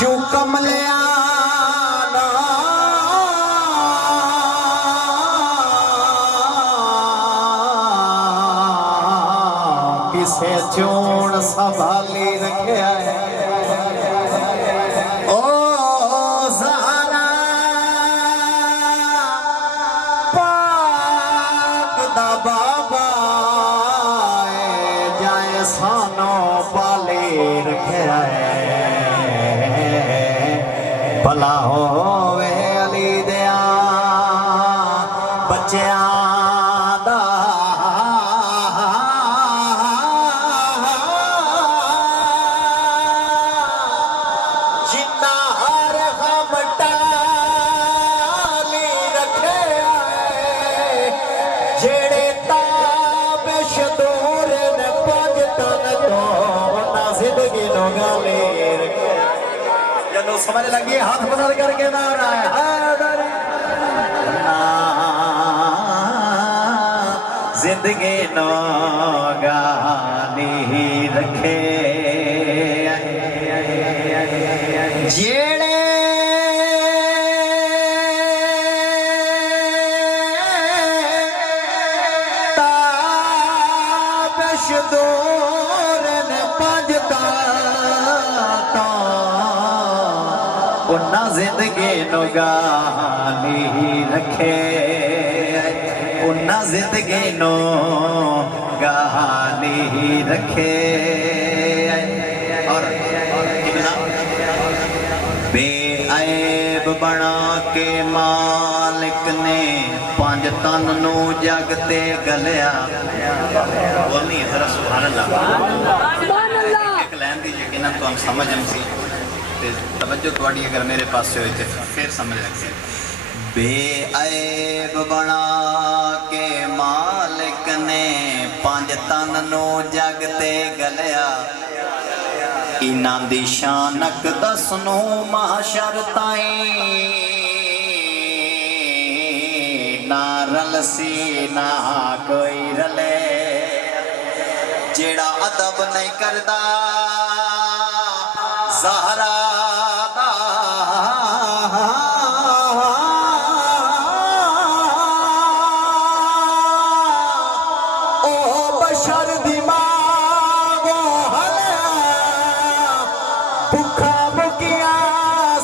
जो कमलिया किसे चोण संभाली रखिया है ओ ज़हरा पाक दा बाबा जाए सानो पाले रखिया है भला होवे अली दिया बच्चियां दा जिन्ना हर हम टाली रखे जेड़े ताबिश दूर ने पंज तन तो ना जिंदगी नो गाले जब समझ लगी हाथ बदल करके नारा हैदर जिंदगी नो गाली रखे जेड़े ताबिश दूर ने पंज उन्ना जिंदगी नो गाली रखे उन्ना जिंदगी नो गाली रखे और बेऐब बना के मालिक ने पंज तन नू जग ते गलिया बोलनी जरा सुभान अल्लाह एक लाइन दी यकीनन तो हम समझ सी तवज्जो थोड़ी अगर मेरे पास से होती फिर समझ लगती बेऐब बना के मालिक ने पंज तन नू जग ते गलिया इन्हां दी शानक दस नू महशर ताईं ना रलसी ना कोई रले जेड़ा अदब नहीं करदा ज़हरा ओ बशर दिमागो हला भुखा मुकिया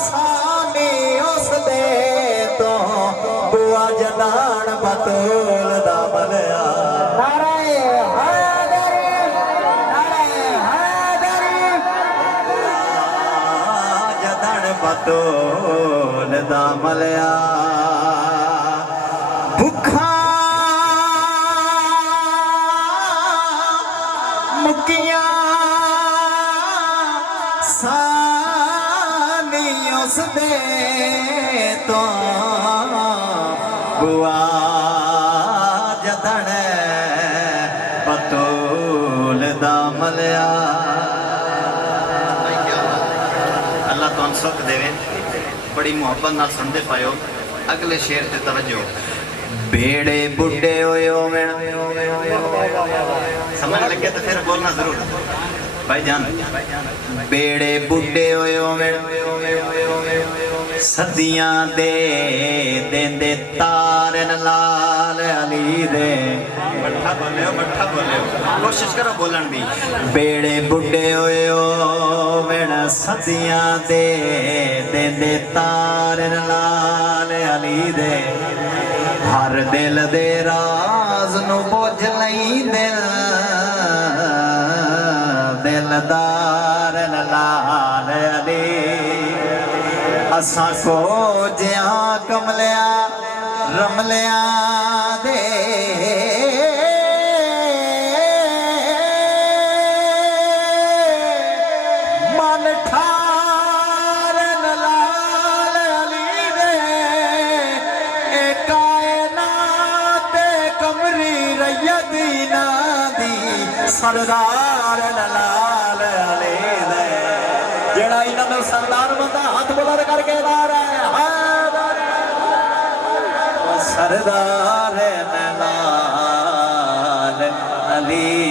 सानी उस दे तो बुआ जदान बतूल दा बलिया बतूल दा मलिया भुखा मुकिया सानी उस दे तो बुआ जदन बतूल दा मलिया सुख देवे बड़ी मुहब्बत नाल सुनते पायो अगले शेर ते तवज्जो बेड़े बुढ़े होयो समझ लगे तो फिर बोलना जरूर भाई जान बेड़े बुढ़े होयो सदियां दे देंदे तारन लाल अली दे बट्ठा बोले कोशिश करो बोलन दी बेड़े बुढ़े होयो सदियां दे देंदे तारन लाल अली दे हर दिल दे राज नू बुझ लई दिलदार लाल अली असां को जिया कमलिया ਰਮਲਿਆਂ ਦੇ ਮਨ ਠਾਰਨ ਲਾਲ ਅਲੀ ਦੇ ਇਹ ਕਾਇਨਾਤ ਕਮਰੀ ਰੈਯਤੀ ਨਾ ਦੀ ਸਰਦਾਰ ਲਾਲ ਅਲੀ ਦੇ ਜਿਹੜਾ ਇਹਨਾਂ ਨੂੰ ਸਰਦਾਰ ਬੰਦਾ ਹੱਥ ਬੁਲੰਦ ਕਰਕੇ ਲਾ ਰਿਹਾ ਹੈ सरदार लाल अली